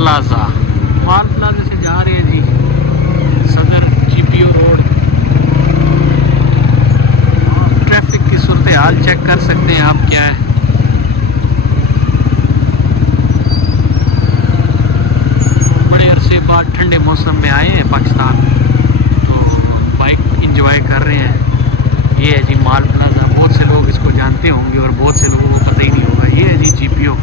Plaza. माल plaza से जा रहे हैं जी सदर जीपीओ रोड। ट्रैफिक की सूरत हाल चेक कर सकते हैं आप क्या है। बड़े अरसे बाद ठंडे मौसम में आए हैं पाकिस्तान, तो बाइक इंजॉय कर रहे हैं। ये है जी माल प्लाजा। बहुत से लोग इसको जानते होंगे और बहुत से लोगों को पता ही नहीं होगा। ये है जी जीपीओ।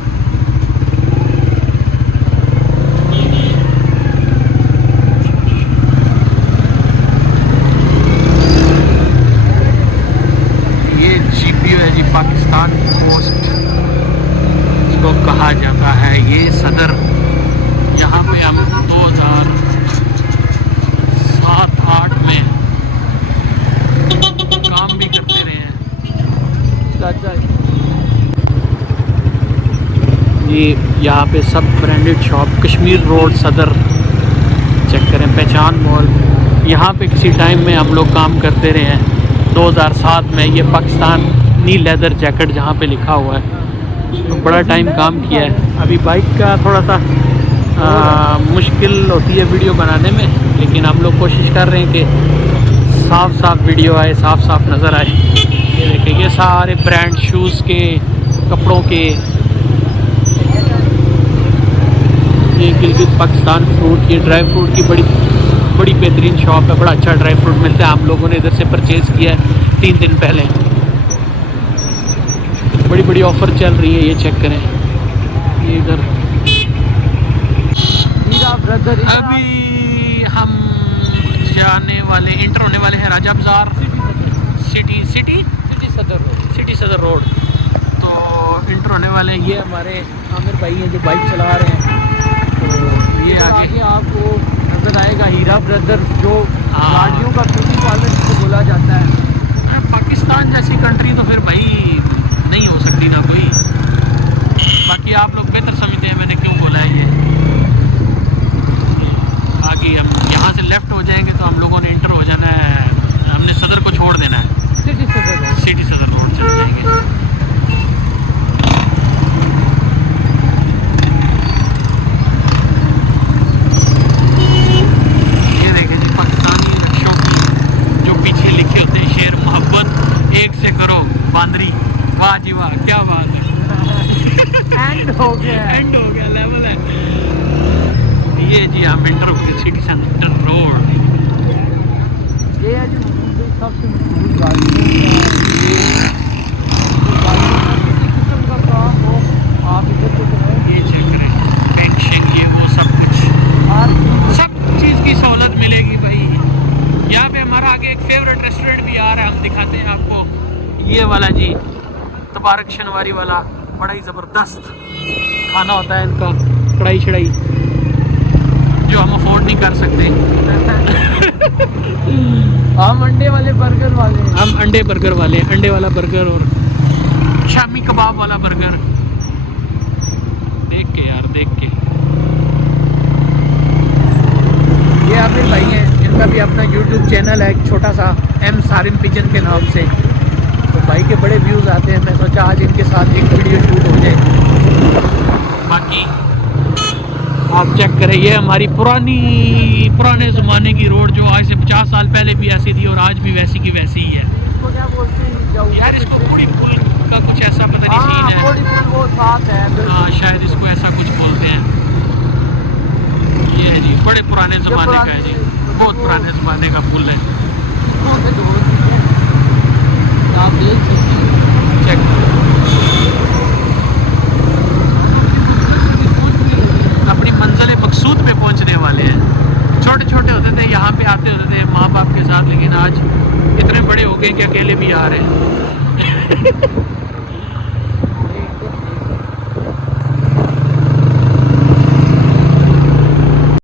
ये जीपीओ है जी पाकिस्तान पोस्ट इसको कहा जाता है। ये सदर, यहाँ पे हम 2007-8 में काम भी करते रहे हैं। ये यहाँ पे सब ब्रांडेड शॉप, कश्मीर रोड सदर चेक करें, पहचान मॉल। यहाँ पे किसी टाइम में हम लोग काम करते रहे हैं 2007 में। ये पाकिस्तानी लेदर जैकेट जहाँ पे लिखा हुआ है, तो बड़ा टाइम काम किया है। अभी बाइक का थोड़ा सा मुश्किल होती है वीडियो बनाने में, लेकिन हम लोग कोशिश कर रहे हैं कि साफ वीडियो आए, साफ नज़र आए। ये देखिए, ये सारे ब्रांड शूज़ के, कपड़ों के। ये गिलगित पाकिस्तान फ्रूट, ये ड्राई फ्रूट की बड़ी बेहतरीन शॉप है। बड़ा अच्छा ड्राई फ्रूट मिलता है। हम लोगों ने इधर से परचेज़ किया है 3 दिन पहले। बड़ी ऑफ़र चल रही है, ये चेक करें। ये इधर अभी हम जाने वाले, इंटर होने वाले हैं राजा बाज़ार सिटी सदर रोड। तो इंटर होने वाले हैं। ये हमारे आमिर भाई हैं जो बाइक चला रहे हैं। तो ये आगे आपको नज़र आएगा हीरा ब्रदर, जो गाड़ियों का ब्यूटी पार्लर जिसको बोला जाता है। पाकिस्तान जैसी कंट्री तो फिर भाई नहीं हो सकती ना कोई। बाकी आप लोग बेहतर समझते हैं मैंने क्यों बोला है ये। आगे हम यहाँ से लेफ़्ट हो जाएंगे तो हम लोगों ने इंटर हो जाना है। हमने सदर को छोड़ देना है, सिटी सदर रोड चल जाएंगे। ये देखें जी पाकिस्तानी रक्षों की जो पीछे लिखे होते हैं शेर मोहब्बत एक से करो बांदरी। वाह जी वाह, क्या बात है। एंड हो गया लेवल है। ये जी हम इंटर हो गए सिटी सेंटर रोड। ये है जो सबसे मशहूर गाड़ी का काम हो आप इधर तो ये चेक करें, पेंशन ये वो सब कुछ, सब चीज़ की सहूलत मिलेगी भाई। यहाँ पे हमारा आगे एक फेवरेट रेस्टोरेंट भी आ रहा है, हम दिखाते हैं आपको। ये वाला जी तबारक शनवारी वाला, बड़ा ही ज़बरदस्त खाना होता है इनका, कढ़ाई शढ़ाई, जो हम अफोर्ड नहीं कर सकते। हम अंडे वाले बर्गर वाले, हम अंडे बर्गर वाले, अंडे वाला बर्गर और शामी कबाब वाला बर्गर। देख के यार, देख के। ये आमिर भाई हैं, इनका भी अपना YouTube चैनल है छोटा सा, एम सारिम पिजन के नाम से। तो भाई के बड़े व्यूज़ आते हैं। मैं सोचा आज इनके साथ एक वीडियो शूट हो जाए। बाकी आप चेक करें, ये हमारी पुराने ज़माने की रोड, जो आज से 50 साल पहले भी ऐसी थी और आज भी वैसी की वैसी ही है। इसको क्या बोलते हैं यार? इसको बूढ़ी पुल का कुछ ऐसा पता नहीं सीन है। वो साथ है, हाँ शायद इसको ऐसा कुछ बोलते हैं। ये है जी बड़े पुराने ज़माने का है जी, बहुत पुराने ज़माने का पुल है। आप देख सकते हैं, चेक। अपनी मंजिल मकसूद पे पहुंचने वाले हैं। छोटे छोटे होते थे, यहाँ पे आते होते थे माँ बाप के साथ, लेकिन आज इतने बड़े हो गए कि अकेले भी आ रहे हैं।